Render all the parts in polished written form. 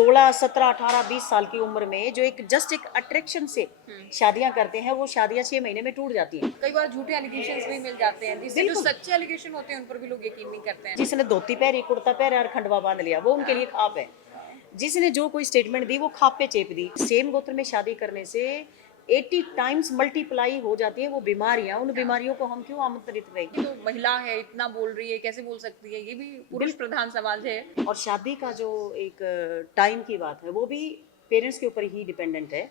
16, 17, 18, 20 साल की उम्र में जो एक जस्ट एक अट्रैक्शन से शादियां करते हैं, वो शादियां 6 महीने में टूट जाती हैं। कई बार झूठे एलिगेशंस भी मिल जाते हैं, जिससे जो बिल्कुल। सच्चे एलिगेशन होते हैं उन पर भी लोग यकीन नहीं करते हैं। जिसने धोती पहनी, कुर्ता पहना और खंडवा बांध लिया, वो उनके लिए खाप है। जिसने जो कोई स्टेटमेंट दी, वो खाप पे चेप दी। सेम गोत्र में शादी करने से 80 टाइम्स मल्टीप्लाई हो जाती है वो बीमारियां। उन हाँ, बीमारियों को हम क्यों आमंत्रित करें? ये तो महिला है, इतना बोल रही है, कैसे बोल सकती है, ये भी पुरुष बिल्कुल। प्रधान समाज है। और शादी का जो एक टाइम की बात है, वो भी पेरेंट्स के ऊपर ही डिपेंडेंट है।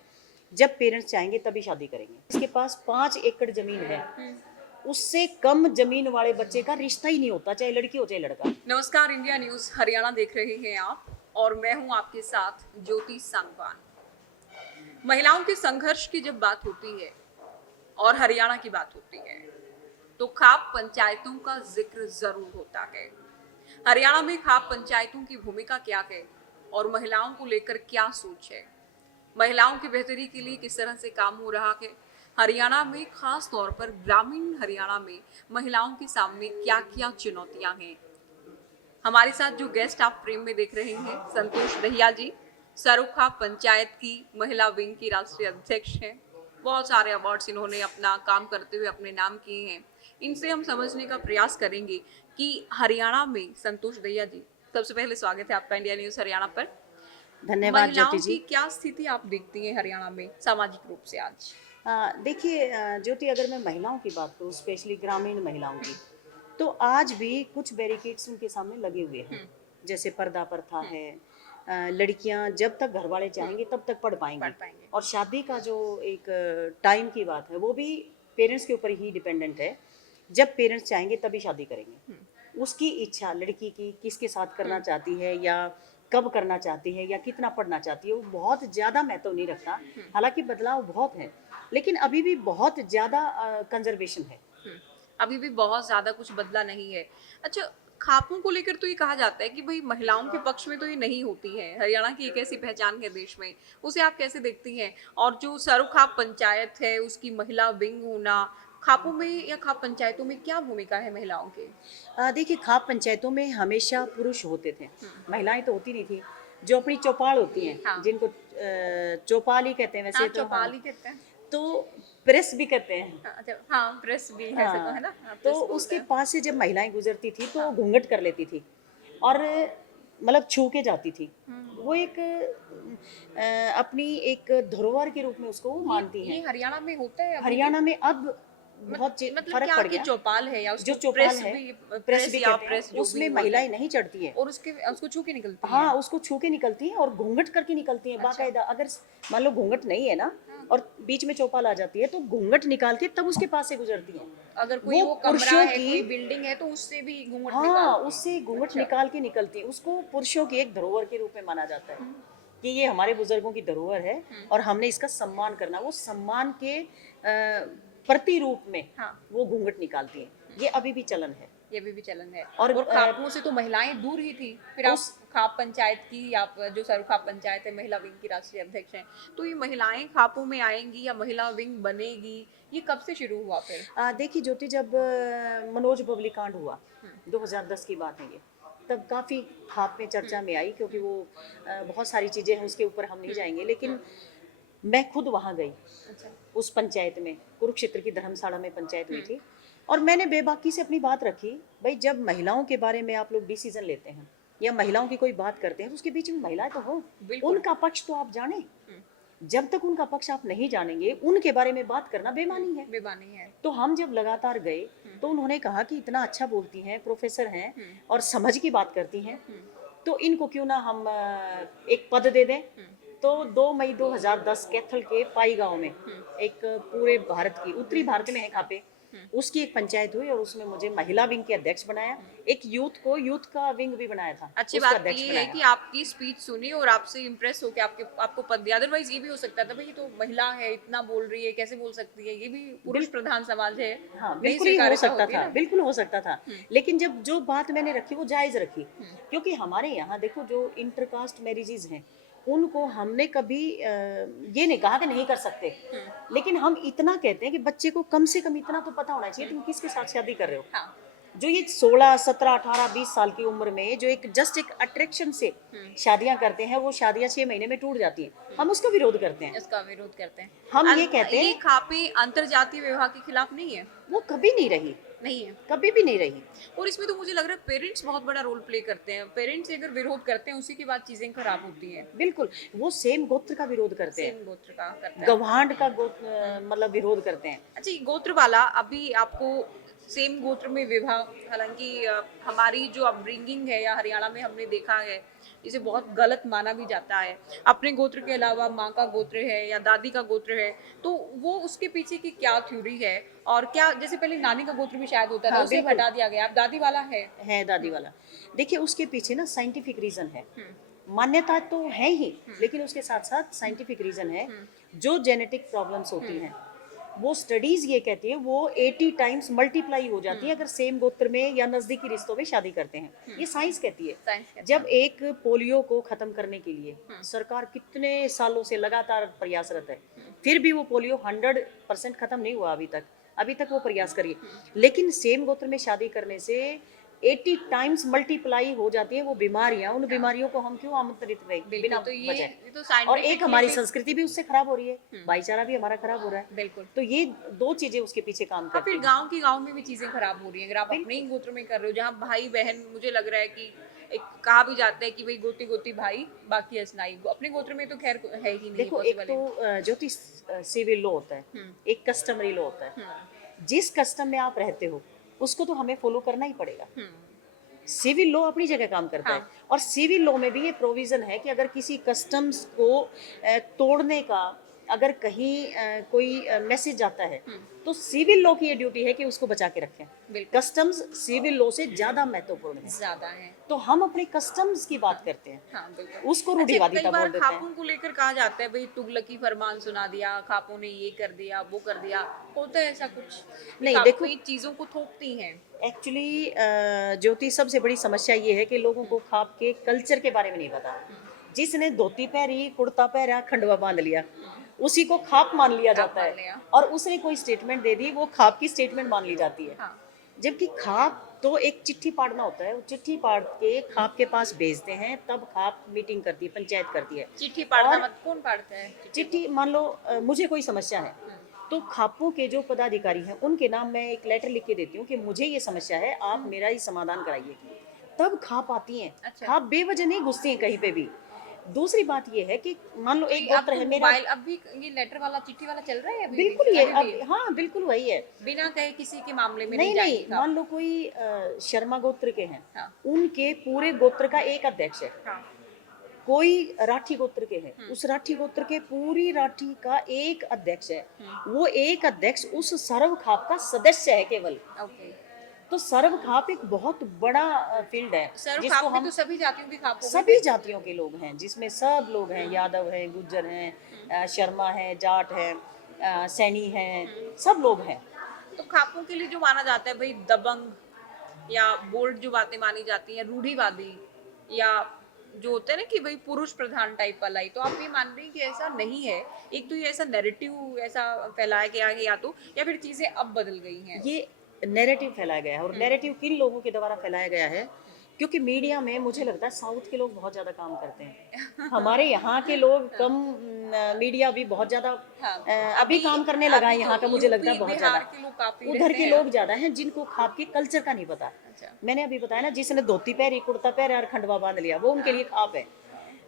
जब पेरेंट्स चाहेंगे तभी शादी करेंगे। इसके पास 5 एकड़ जमीन है, उससे कम जमीन वाले बच्चे का रिश्ता ही नहीं होता, चाहे लड़की हो चाहे लड़का। नमस्कार, इंडिया न्यूज हरियाणा देख रहे हैं आप, और मैं हूं आपके साथ ज्योति सांगवान। महिलाओं के संघर्ष की जब बात होती है और हरियाणा की बात होती है, तो खाप पंचायतों का जिक्र जरूर होता है। हरियाणा में खाप पंचायतों की भूमिका क्या है और महिलाओं को लेकर क्या सोच है, महिलाओं की बेहतरी के लिए किस तरह से काम हो रहा है, हरियाणा में खास तौर पर ग्रामीण हरियाणा में महिलाओं के सामने क्या क्या चुनौतियां हैं। हमारे साथ जो गेस्ट आप फ्रेम में देख रहे हैं, संतोष दहिया जी, सरुखा पंचायत की महिला विंग की राष्ट्रीय अध्यक्ष हैं। बहुत सारे अवार्ड्स इन्होंने अपना काम करते हुए अपने नाम किए हैं। इनसे हम समझने का प्रयास करेंगे कि हरियाणा में, संतोष दहिया जी, सबसे पहले स्वागत है आपका इंडिया न्यूज हरियाणा पर। धन्यवाद ज्योति महिलाओं की जी। क्या स्थिति आप देखती हैं हरियाणा में सामाजिक रूप से आज? देखिए ज्योति, अगर मैं महिलाओं की बात करूँ, स्पेशली ग्रामीण महिलाओं की, तो आज भी कुछ बैरिकेड्स उनके सामने लगे हुए हैं। जैसे पर्दा प्रथा है, लड़कियां जब तक घर वाले चाहेंगे तब तक पढ़ पढ़ पाएंगी। पाएंगे। और शादी का जो एक टाइम की बात है, वो भी पेरेंट्स के ऊपर ही डिपेंडेंट है। जब पेरेंट्स चाहेंगे तभी शादी करेंगे। उसकी इच्छा लड़की की किसके साथ करना चाहती है, या कब करना चाहती है, या कितना पढ़ना चाहती है, वो बहुत ज़्यादा महत्व नहीं रखता। हालांकि बदलाव बहुत है, लेकिन अभी भी बहुत ज़्यादा कंजर्वेशन है। अभी भी बहुत ज्यादा कुछ बदला नहीं है। अच्छा, खापों को लेकर तो ये कहा जाता है कि भाई महिलाओं के पक्ष में तो ये नहीं होती है, हरियाणा की एक ऐसी पहचान है देश में, उसे आप कैसे देखती हैं? और जो सरुखाप पंचायत है उसकी महिला विंग होना, खापों में या खाप पंचायतों में क्या भूमिका है महिलाओं के? देखिए, खाप पंचायतों में हमेशा पुरुष होते थे, महिलाएं तो होती नहीं थी। जो अपनी चौपाल होती हैं, हाँ। जिनको चौपाल ही कहते हैं हाँ, वैसे तो। हाँ, चौपाल ही कहते हैं। तो प्रेस भी कहते हैं। अच्छा, हाँ, प्रेस भी ऐसे तो है हाँ, ना, हाँ, तो प्रेस बोलते उसके हैं। पास से जब महिलाएं गुजरती थी तो हाँ। घूंघट कर लेती थी, और मतलब छू के जाती थी। वो एक अपनी एक धरोहर के रूप में उसको वो मानती ये हैं। हरियाणा में होता है अभी भी? हरियाणा में अब बहुत मतलब फर्क क्या पड़ कि गया। चौपाल है या जो उसको चौपाल प्रेस है, भी, प्रेस प्रेस भी या कहते हैं, प्रेस जो भी उसमें बोलते महिलाएं हैं, नहीं चढ़ती हैं। और उसको छू के निकलती हैं। हाँ, उसको छू के निकलती हैं और घूंघट करके निकलती हैं अच्छा। बाकायदा। अगर मान लो घूंघट नहीं है ना, हाँ। और बीच में चौपाल आ जाती है, तो घूंघट निकाल के तब उसके पास से गुजरती हैं। अगर कोई वो वो कमरा पुरुषों है, की, कोई बिल्डिंग है, तो उससे भी घूंघट हाँ, निकालती उससे हैं। घूंघट अच्छा। निकाल के निकलती है। उसको पुरुषों की एक धरोहर के रूप में माना जाता है कि ये हमारे बुजुर्गों की धरोहर है, और हमने इसका सम्मान करना। वो सम्मान के प्रतिरूप में हाँ, वो घूंघट निकालती हैं। ये अभी भी चलन है। ये भी चलन है। और और खापों से तो महिलाएं दूर ही थी। फिर आप उस खाप पंचायत की, आप जो सरुखाप पंचायत है, महिला विंग की राष्ट्रीय अध्यक्ष हैं, तो ये महिलाएं खापों में आएंगी या महिला विंग बनेगी, ये कब से शुरू हुआ फिर? देखिए ज्योति, जब मनोज बबली कांड हुआ, 2010 की बात है ये, तब काफ़ी खाप में चर्चा में आई, क्योंकि वो बहुत सारी चीज़ें हैं, उसके ऊपर हम नहीं जाएंगे। लेकिन मैं खुद वहाँ गई, अच्छा। उस पंचायत में, कुरुक्षेत्र की धर्मशाला में पंचायत हुई थी। और मैंने बेबाकी से अपनी बात रखी। भाई, जब महिलाओं के बारे में आप लोग डिसीजन लेते हैं या महिलाओं की कोई बात करते हैं, तो उसके बीच में महिलाएं तो हो, बिल्कुल। उनका पक्ष तो आप जानें। जब तक उनका पक्ष आप नहीं जानेंगे, उनके बारे में बात करना बेमानी है। बेबानी है। तो हम जब लगातार गए, तो उन्होंने कहा कि इतना अच्छा बोलती हैं, प्रोफेसर हैं, और समझ की बात करती हैं, तो इनको क्यों ना हम एक पद दे दें। तो 2 मई 2010 कैथल के पाई गांव में, एक पूरे भारत की, उत्तरी भारत में है खापे, उसकी एक पंचायत हुई, और उसमें मुझे महिला विंग के अध्यक्ष बनाया। एक यूथ का विंग भी बनाया था, अच्छी उसका बात तो अध्यक्ष ये है बनाया। कि आपकी स्पीच सुनी और आपसे इम्प्रेस होकर आपको पद दिया। अदरवाइज ये भी हो सकता था भाई, ये तो महिला है, इतना बोल रही है, कैसे बोल सकती है, ये भी पुरुष बिल प्रधान समाज है, हाँ, नहीं बिल्कुल ही हो स्वीकार्यता सकता होती है था, ना। बिल्कुल हो सकता था। लेकिन जब जो बात मैंने रखी, वो जायज़ रखी। क्योंकि हमारे यहाँ देखो, जो इंटरकास्ट मैरिजेज़ हैं, उनको हमने कभी ये नहीं कहा कि नहीं कर सकते। लेकिन हम इतना कहते हैं कि बच्चे को कम से कम इतना तो पता होना चाहिए तुम किसके साथ शादी कर रहे हो। हाँ। जो ये 16, 17, 18, 20 साल की उम्र में जो एक जस्ट एक अट्रैक्शन से शादियां करते हैं, वो शादियां 6 महीने में टूट जाती हैं, हम उसका विरोध करते हैं। इसका विरोध करते हैं। हम ये कहते ये हैं खापे अंतरजातीय विवाह के खिलाफ नहीं है? वो कभी नहीं रही, नहीं है। कभी भी नहीं रही। और इसमें तो मुझे लग रहा है पेरेंट्स बहुत बड़ा रोल प्ले करते हैं। पेरेंट्स अगर विरोध करते हैं उसी के बाद चीजें खराब होती हैं। बिल्कुल, वो सेम गोत्र का विरोध करते हैं, सेम गोत्र का करता है। गवांड का मतलब विरोध करते हैं। अच्छा, ये गोत्र वाला अभी आपको सेम गोत्र में विवाह, हालांकि हमारी जो अपब्रिंगिंग है या हरियाणा में हमने देखा है इसे बहुत गलत माना भी जाता है। अपने गोत्र के अलावा माँ का गोत्र है या दादी का गोत्र है, तो वो उसके पीछे की क्या थ्योरी है? और क्या जैसे पहले नानी का गोत्र भी शायद होता था, हाँ, उसे बिल्कुल। हटा दिया गया, अब दादी वाला है। दादी वाला। देखिए उसके पीछे ना साइंटिफिक रीजन है, हम्म, मान्यता तो है ही, लेकिन उसके साथ साथ साइंटिफिक रीजन है। जो जेनेटिक प्रॉब्लम्स होती हैं वो स्टडीज ये कहती है वो 80 टाइम्स मल्टीप्लाई हो जाती है अगर सेम गोत्र में या नजदीकी रिश्तों में शादी करते हैं। ये साइंस कहती है। साइंस कहता जब एक पोलियो को खत्म करने के लिए सरकार कितने सालों से लगातार प्रयासरत है, फिर भी वो पोलियो 100% खत्म नहीं हुआ अभी तक वो प्रयास करिए, लेकिन सेम गोत्र में शादी करने से 80 टाइम्स मल्टीप्लाई हो जाती है वो बीमारियां। उन बीमारियों को हम क्यों आमंत्रित करें बिल्कुल, बिना तो ये वजह? तो और साइंटिफिक एक हमारी संस्कृति भी उससे खराब हो रही है, भाईचारा भी हमारा खराब हो रहा है। बिल्कुल। तो ये दो चीजें उसके पीछे काम हाँ, करती फिर हैं। गांव की गांव में भी चीजें खराब हो रही हैं। अगर आप अपने ही गोत्र में कर रहे हो, जहाँ भाई बहन, मुझे लग रहा है कि एक कहा भी जाता है कि भाई गोती गोती भाई बाकी असनाई। अपने गोत्र में तो खैर है ही नहीं, देखो एक पॉसिबल तो है। ज्योतिष सिविल लॉ होता है, एक कस्टमरी लॉ होता है। जिस कस्टम में आप रहते हो उसको तो हमें फॉलो करना ही पड़ेगा। सिविल लॉ अपनी जगह काम करता है, हाँ। और सिविल लॉ में भी ये प्रोविजन है कि अगर किसी कस्टम्स को तोड़ने का अगर कहीं कोई मैसेज आता है तो सिविल लॉ की ये ड्यूटी है कि उसको बचा के रखें। बिल्कुल। कस्टम्स सिविल लॉ से ज्यादा महत्वपूर्ण है। ज्यादा है। तो हम अपने कस्टम्स की बात करते हैं, हाँ, बिल्कुल। उसको अच्छा, रूढ़िवादिता कई बार बोल देते हैं। खापों को लेकर कहा जाता है भाई तुगलकी फरमान सुना दिया, खापों ने ये कर दिया, वो कर दिया। होता है ऐसा कुछ? नहीं, खापों देखो ही चीजों को थोपती हैं। एक्चुअली ज्योति सबसे बड़ी समस्या ये है कि लोगों को खाप के कल्चर के बारे में नहीं पता। जिसने धोती पहरी, कुर्ता पहरा, खंडवा बांध लिया, उसी को खाप मान लिया खाप जाता मान है, लिया। और उसने कोई स्टेटमेंट दे दी वो खाप की स्टेटमेंट मान ली जाती है। हाँ। जबकि खाप तो एक चिट्ठी पाड़ना होता है, वो चिट्ठी पाड़ के खाप के पास भेजते हैं, तब खाप मीटिंग करती है, पंचायत करती है। चिट्ठी पाड़ना और मत कौन पाड़ता है चिट्ठी को? चिट्ठी मान लो मुझे कोई समस्या है तो खापों के जो पदाधिकारी हैं उनके नाम मैं एक लेटर लिख के देती हूँ कि मुझे ये समस्या है, आप मेरा ही समाधान कराइए, तब खाप आती हैं। अच्छा। खाप बेवजह नहीं घुसती हैं कहीं पे भी। दूसरी बात ये है कि मान लो तो एक ये अब गोत्र तो है मेरा, मोबाइल, अब भी ये लेटर वाला चिट्ठी वाला चल रहा है अभी भी? बिल्कुल ये अभी भी है? अब हाँ बिल्कुल वही है। बिना कहे किसी के मामले में नहीं जाएगी नहीं, खाप। मान लो कोई शर्मा गोत्र के हैं, हाँ। उनके पूरे गोत्र का एक अध्यक्ष है। हाँ। कोई राठी गोत्र के हैं, उस राठी गोत्र के पूरी राठी का एक अध्यक्ष है। वो एक अध्यक्ष उस सर्व खाप का सदस्य है केवल। ओके। तो सर्व खाप एक बहुत बड़ा फील्ड है सर, जिसको खाप में हम तो सभी जातियों के खाप हो गए। सभी जातियों के लोग हैं, जिसमें सब लोग हैं, यादव हैं, गुज्जर हैं, शर्मा हैं, जाट हैं, सैनी हैं, सब लोग हैं। तो खापों के लिए जो माना जाता है भाई दबंग या बोल्ड जो बातें मानी जाती हैं, रूढ़िवादी, या जो होता है ना कि भाई पुरुष प्रधान टाइप वाला ही, तो आप ये मान रही हैं कि ऐसा नहीं है? एक तो ये ऐसा नैरेटिव ऐसा फैलाया गया है, या फिर चीजें अब बदल गई हैं? ये नैरेटिव फैलाया गया है, और नैरेटिव किन लोगों के द्वारा फैलाया गया है? क्योंकि मीडिया में मुझे लगता है साउथ के लोग बहुत ज़्यादा काम करते हैं, हमारे यहाँ के लोग कम। मीडिया भी बहुत ज़्यादा हाँ। अभी काम करने लगा है अभी यहाँ तो का, मुझे लगता है यूपी, बहुत बिहार ज़्यादा। के लोग काफी उधर रहते के हैं। लोग ज़्यादा हैं जिनको खाप के कल्चर का नहीं पता। अच्छा। मैंने अभी बताया ना, जिसने धोती पहरी, कुर्ता पहरा और खंडवा बांध लिया, वो उनके लिए खाप है।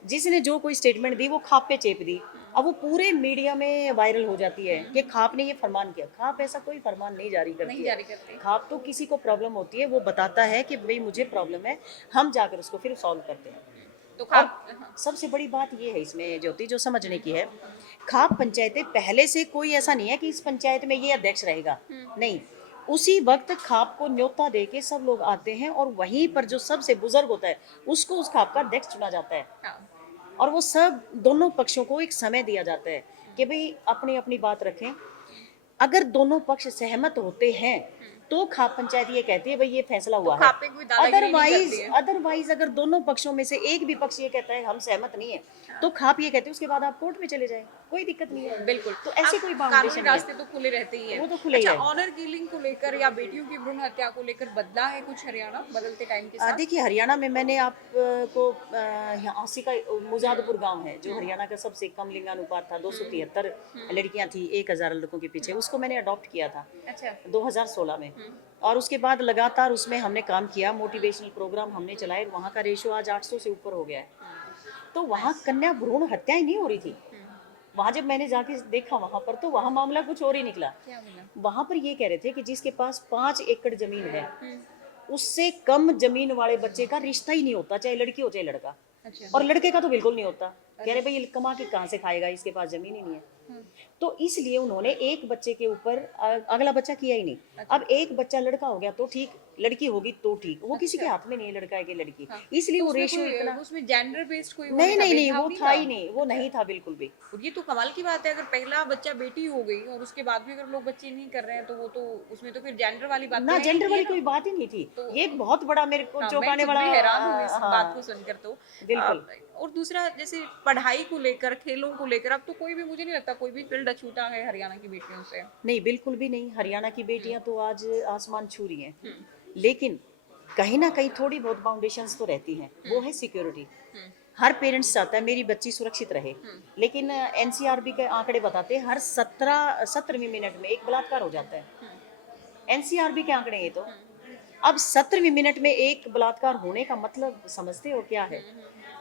जिसने जो कोई स्टेटमेंट दी वो खाप पे चेप दी, अब वो पूरे मीडिया में वायरल हो जाती है कि खाप ने ये फरमान किया। खाप ऐसा कोई फरमान नहीं जारी करती नहीं है। जारी करती। खाप तो किसी को प्रॉब्लम होती है वो बताता है कि भाई मुझे प्रॉब्लम है, हम जाकर उसको फिर सॉल्व करते हैं। तो और खाप, हाँ। सबसे बड़ी बात ये है इसमें ज्योति जो समझने की है, खाप पंचायतें पहले से कोई ऐसा नहीं है कि इस पंचायत में ये अध्यक्ष रहेगा, नहीं। उसी वक्त खाप को न्योता दे के सब लोग आते हैं, और वहीं पर जो सबसे बुजुर्ग होता है उसको उस खाप का अध्यक्ष चुना जाता है। हाँ। और वो सब दोनों पक्षों को एक समय दिया जाता है कि भाई अपनी अपनी बात रखें। अगर दोनों पक्ष सहमत होते हैं तो खाप पंचायत ये कहती है भाई ये फैसला हुआ है। खापे कोई दादागिरी नहीं करती है। अदरवाइज अगर दोनों पक्षों में से एक भी पक्ष ये कहता है हम सहमत नहीं है, तो खाप ये कहते हैं उसके बाद आप कोर्ट में चले जाए, कोई दिक्कत नहीं है। बिल्कुल। तो ऐसी अब कोई कानूनी बाउंडेशन रास्ते तो खुले रहते ही हैं। वो तो खुले ही अच्छा, है। ऑनर किलिंग को लेकर या बेटियों की भ्रूण हत्या को लेकर बदला है कुछ हरियाणा बदलते टाइम के साथ? देखिए हरियाणा में मैंने आपको यहाँ आसी का मुजादपुर गांव है जो हरियाणा का सबसे कम लिंगानुपात था, 273 लड़कियां थी 1000 लड़कों के पीछे, उसको मैंने अडॉप्ट किया था अच्छा। 2016 में। और उसके बाद लगातार उसमें हमने काम किया, मोटिवेशनल प्रोग्राम हमने चलाए, वहाँ का रेशियो आज 800 से ऊपर हो गया है। तो वहाँ कन्या भ्रूण हत्याएं नहीं हो रही थी। वहाँ जब मैंने जाके देखा वहाँ पर, तो वहाँ मामला कुछ और ही निकला। क्या बोला? वहाँ पर ये कह रहे थे कि जिसके पास 5 एकड़ जमीन है उससे कम जमीन वाले बच्चे का रिश्ता ही नहीं होता, चाहे लड़की हो चाहे लड़का। अच्छा। और लड़के का तो बिल्कुल नहीं होता। कह रहे भाई ये कमा के कहाँ से खाएगा, इसके पास जमीन ही नहीं है। तो इसलिए उन्होंने एक बच्चे के ऊपर अगला बच्चा किया ही नहीं। अब एक बच्चा लड़का हो गया तो ठीक, लड़की होगी तो ठीक, वो किसी के हाथ में नहीं है लड़का है कि लड़की। इसलिए तो वो उसमें रेशियो कोई- इतना उसमें जेंडर बेस्ड कोई वो नहीं नहीं नहीं, भेदभाव वो था ही नहीं, वो नहीं था बिल्कुल भी। और ये तो कमाल की बात है, अगर पहला बच्चा बेटी हो गई और उसके बाद भी अगर लोग बच्चे नहीं कर रहे हैं तो वो तो उसमें तो फिर जेंडर वाली बात ना तो है जेंडर ही वाली ना। कोई बात ही नहीं थी। ये एक बहुत बड़ा मेरे को हाँ, चौंकाने मैं खुद वाला भी हैरान हूँ इस हाँ, बात को सुनकर तो। बिल्कुल। और दूसरा जैसे पढ़ाई को लेकर, खेलों को लेकर, अब तो कोई भी, मुझे नहीं लगता कोई भी फील्ड अछूता है हरियाणा की बेटियों से। नहीं बिल्कुल भी नहीं, हरियाणा की बेटियां तो आज आसमान छू रही हैं। लेकिन कहीं ना कहीं थोड़ी बहुत बाउंडेशंस तो रहती हैं, वो है सिक्योरिटी। हर पेरेंट्स चाहता है मेरी बच्ची सुरक्षित रहे, लेकिन एनसीआरबी के आंकड़े बताते हैं हर 17वीं मिनट में एक बलात्कार हो जाता है। एनसीआरबी के आंकड़े ये तो। अब 17वीं मिनट में एक बलात्कार होने का मतलब समझते हो क्या है?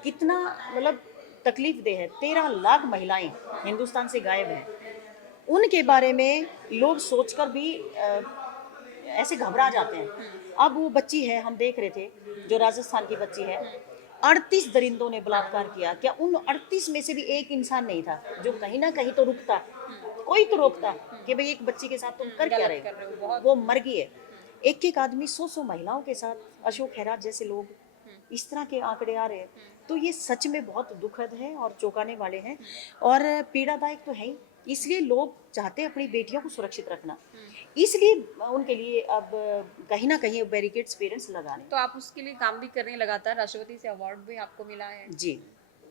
कितना मतलब तकलीफ दे है। 13 लाख महिलाएं हिंदुस्तान से गायब हैं। उनके बारे में लोग सोचकर भी ऐसे घबरा जाते हैं। अब वो बच्ची है, हम देख रहे थे जो राजस्थान की बच्ची है, 38 दरिंदों ने बलात्कार किया। क्या उन 38 में से भी एक इंसान नहीं था जो कहीं ना कहीं तो रुकता, कोई तो रोकता कि भाई एक बच्ची के साथ तुम कर क्या गलत कर रहे हो, रहे? वो मर गई है। एक एक आदमी 100 महिलाओं के साथ, अशोक गहलोत जैसे लोग, इस तरह के आंकड़े आ रहे हैं। तो ये सच में बहुत दुखद है और चौंकाने वाले हैं और पीड़ादायक तो है ही। इसलिए लोग चाहते हैं अपनी बेटियों को सुरक्षित रखना, इसलिए उनके लिए अब कहीं ना कहीं बैरिकेड्स पेरेंट्स लगा रहे तो आप उसके लिए काम भी कर रहे हैं लगातार, राष्ट्रपति से अवार्ड भी आपको मिला है। हैं। जी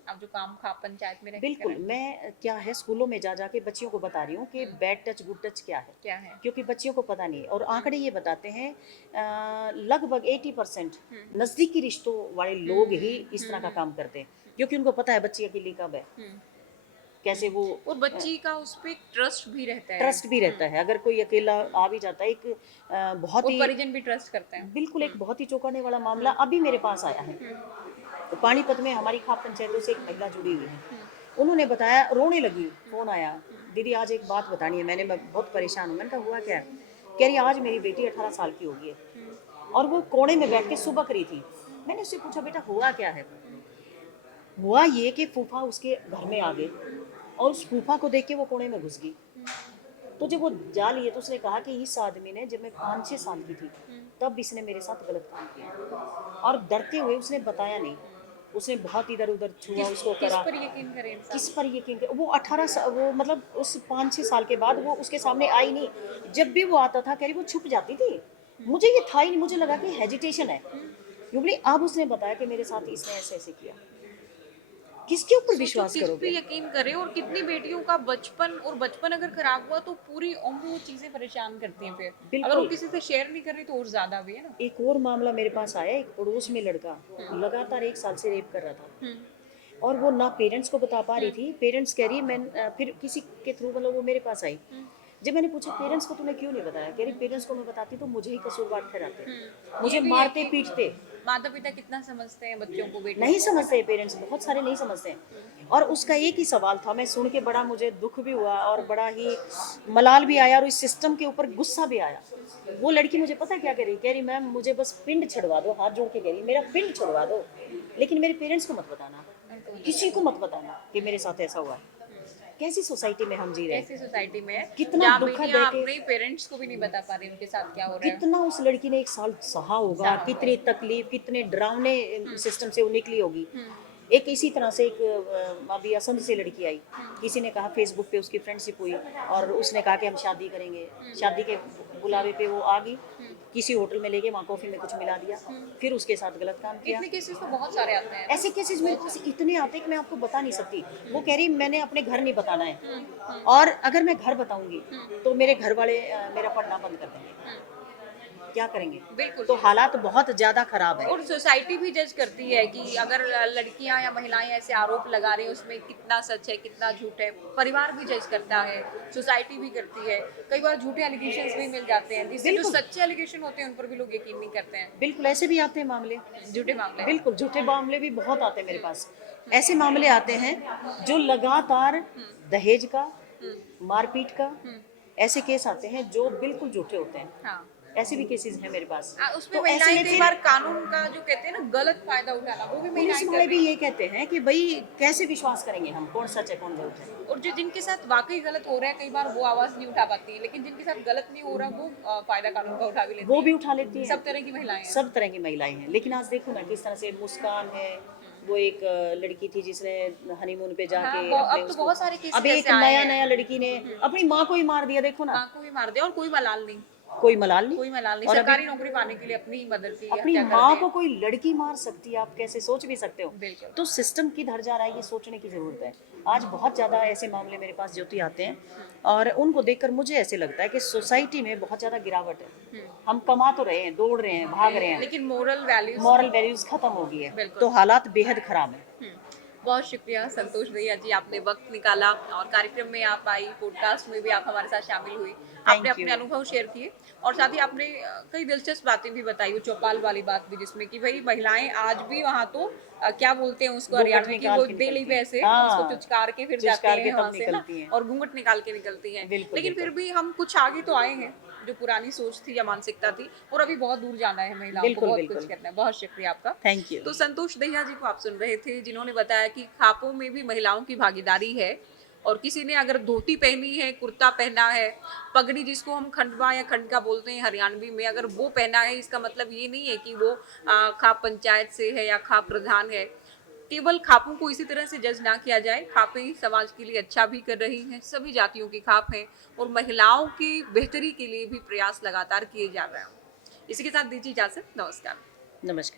आप जो काम खाप पंचायत में रह के बिल्कुल, कर रहे हैं, मैं क्या है स्कूलों में जा जाके बच्चियों को बता रही हूँ कि बैड टच गुड टच क्या है, क्या है? क्योंकि बच्चियों को पता नहीं है। और आंकड़े ये बताते हैं लगभग 80% नज़दीकी रिश्तों वाले लोग ही इस तरह का काम करते हैं, क्योंकि उनको पता है बच्ची अकेली कब है, कैसे वो और बच्ची का उस पे ट्रस्ट भी रहता है। ट्रस्ट भी रहता है। अगर कोई अकेला आ भी जाता है, एक बहुत और ही परिजन भी ट्रस्ट करते हैं। बिल्कुल एक बहुत ही चौंकाने वाला मामला अभी मेरे पास आया है। तो पानीपत में हमारी खाप पंचायतों से एक महिला जुड़ी हुई है, उन्होंने बताया, रोने लगी, फोन आया, दीदी आज एक बात बतानी है। मैं बहुत परेशान हूँ। मैंने कहा हुआ क्या है? कह रही आज मेरी बेटी 18 साल की हो गई है और वो कोने में बैठ के सुबक रही थी। मैंने उससे पूछा बेटा हुआ क्या है? हुआ ये कि फूफा उसके घर में आ गए और उस फूफा को देख के वो कोने में घुस गई। तो जब वो जा लिए तो उसने कहा कि इस आदमी ने, जब मैं 5-6 साल की थी तब इसने मेरे साथ गलत काम किया, और डरते हुए उसने बताया नहीं। उसने बहुत इधर उधर छुआ, उसको किस करा। पर यकीन करें इंसान? किस पर यकीन कर? वो 18 वो मतलब उस 5-6 साल के बाद वो उसके सामने आई नहीं। जब भी वो आता था कह रही वो छुप जाती थी। मुझे ये था ही नहीं, मुझे लगा कि हेजिटेशन है, क्योंकि अब उसने बताया कि मेरे साथ इसने ऐसे ऐसे किया। किसके ऊपर सोचो विश्वास किस पे करोगे? यकीन करें, और कितनी बेटियों का बचपन, और बचपन अगर खराब हुआ तो पूरी उम्र वो चीजें परेशान करती हैं। फिर अगर वो बिल्कुल। किसी से शेयर नहीं कर रही तो और ज्यादा भी है ना। एक और मामला मेरे पास आया, एक पड़ोस में लड़का लगातार 1 साल से रेप कर रहा था और वो ना पेरेंट्स को बता पा रही थी। पेरेंट्स कह रही मैं फिर किसी के थ्रू मतलब वो मेरे पास आई। जब मैंने पूछा पेरेंट्स को तूने क्यों नहीं बताया, कह रही पेरेंट्स को मैं बताती तो मुझे ही कसूरवार ठहराते, मुझे ये भी है मारते कि पीटते। माता पिता कितना समझते हैं बच्चों को, बेटियों नहीं को। समझते पेरेंट्स, बहुत सारे नहीं समझते हैं। और उसका एक ही सवाल था, मैं सुन के बड़ा मुझे दुख भी हुआ और बड़ा ही मलाल भी आया और इस सिस्टम के ऊपर गुस्सा भी आया। वो लड़की मुझे पता क्या कह रही मैम मुझे बस पिंड छुड़वा दो, हाथ जोड़ के कह रही मेरा पिंड छुड़वा दो, लेकिन मेरे पेरेंट्स को मत बताना, किसी को मत बताना कि मेरे साथ ऐसा हुआ है। कैसी सोसाइटी में हम जी रहे हैं? ऐसी सोसाइटी में कितना जहाँ दुखद बेटियां है कि अपने पेरेंट्स को भी नहीं बता पा रही उनके साथ क्या हो रहा है। कितना उस लड़की ने 1 साल सहा होगा, कितनी तकलीफ, कितने डरावने सिस्टम से वो निकली होगी। एक इसी तरह से एक अभी असंध से लड़की आई, किसी ने कहा फेसबुक पे उसकी फ्रेंडशिप हुई और उसने कहा कि हम शादी करेंगे। शादी के बुलावे पे वो आ गई किसी होटल में लेके वहाँ कॉफी में कुछ मिला दिया, फिर उसके साथ गलत काम किया। इतने केसेस तो बहुत सारे आते हैं। ऐसे केसेस मेरे पास इतने आते हैं कि मैं आपको बता नहीं सकती। वो कह रही मैंने अपने घर नहीं बताना है, और अगर मैं घर बताऊंगी तो मेरे घर वाले मेरा पढ़ना बंद कर देंगे, क्या करेंगे? बिल्कुल। तो हालात बहुत ज्यादा खराब है। और सोसाइटी भी जज करती है कि अगर लड़कियां या महिलाएं ऐसे आरोप लगा रही हैं उसमें कितना सच है कितना झूठ है। परिवार भी जज करता है, सोसाइटी भी करती है। कई बार झूठे एलिगेशंस भी मिल जाते हैं जिससे जो बिल्कुल। सच्चे एलिगेशन होते हैं उन पर भी लोग यकीन नहीं करते हैं। बिल्कुल ऐसे भी आते हैं मामले, झूठे मामले। बिल्कुल झूठे मामले भी बहुत आते हैं मेरे पास। ऐसे मामले आते हैं जो लगातार दहेज का, मारपीट का, ऐसे केस आते हैं जो बिल्कुल झूठे होते हैं। हाँ। ऐसे भी केसेस हैं मेरे पास। उसमें तो ऐसे महिलाएं में कई फिर बार कानून का जो कहते हैं ना गलत फायदा उठाना वो भी पुलिस महिलाएं कर वाले भी रही हैं। ये कहते हैं कि भाई कैसे विश्वास करेंगे हम, कौन सच है कौन झूठ है। और जो जिनके साथ वाकई गलत हो रहा है कई बार वो आवाज नहीं उठा पाती है, लेकिन जिनके साथ गलत नहीं हो रहा वो फायदा कानून का उठा भी लेती वो हैं। भी उठा लेती हैं। सब तरह की महिलाएं हैं। सब तरह की महिलाएं हैं। लेकिन आज देखो ना किस तरह से मुस्कान है, वो एक लड़की थी जिसने हनीमून पे जाके हाँ, अपने अब तो उसको, बहुत सारे केसेस अभी एक ऐसे आए नया हैं। नया लड़की ने अपनी माँ को ही मार दिया, देखो ना। माँ को भी मार दिया और कोई मलाल नहीं। कोई मलाल नहीं। कोई मलाल नहीं, और अभी सरकारी नौकरी पाने के लिए अपनी ही मदर की अपनी हत्या कर माँ दे। को कोई लड़की मार सकती है, आप कैसे सोच भी सकते हो? बिल्कुल। तो सिस्टम किधर जा रहा है ये सोचने की जरूरत है। आज बहुत ज्यादा ऐसे मामले मेरे पास ज्योति आते हैं, और उनको देखकर मुझे ऐसे लगता है कि सोसाइटी में बहुत ज्यादा गिरावट है। हम कमा तो रहे हैं, दौड़ रहे हैं, भाग रहे हैं, लेकिन मोरल वैल्यूज। मॉरल वैल्यूज खत्म हो गई है। बिल्कुल। तो हालात बेहद खराब है। बहुत शुक्रिया संतोष भैया जी, आपने वक्त निकाला और कार्यक्रम में आप आई, पॉडकास्ट में भी आप हमारे साथ शामिल हुई। आपने अपने you. अनुभव शेयर किए और साथ ही आपने कई दिलचस्प बातें भी बताई। वो चौपाल वाली बात भी जिसमें कि भाई महिलाएं आज भी वहाँ तो क्या बोलते हैं उसको घूंघट हरियाणा में कि निकाल वो के डेली निकलती हैं। वैसे उसको हाँ, चुचकार के फिर जाते चुचकार के हैं तब वहाँ से ना, निकलती हैं। और घूंघट निकाल के निकलती हैं। बिल्कुल, लेकिन फिर बिल्कुल। भी हम कुछ आगे तो आए हैं। जो पुरानी सोच थी या मानसिकता थी, और अभी बहुत दूर जाना है महिलाओं को, बिल्कुल, बहुत कुछ बिल्कुल। करना है। बहुत शुक्रिया आपका। Thank you. तो संतोष दहिया जी को आप सुन रहे थे, जिन्होंने बताया कि खापों में भी महिलाओं की भागीदारी है। और किसी ने अगर धोती पहनी है, कुर्ता पहना है, पगड़ी जिसको हम खंडवा या खंडका बोलते हैं हरियाणवी में, अगर वो पहना है, इसका मतलब ये नहीं है कि वो खाप पंचायत से है या खाप प्रधान है। केवल खापों को इसी तरह से जज ना किया जाए। खापें समाज के लिए अच्छा भी कर रही हैं, सभी जातियों की खाप हैं, और महिलाओं की बेहतरी के लिए भी प्रयास लगातार किए जा रहे हैं। इसी के साथ दीजिए इजाजत। नमस्कार। नमस्कार।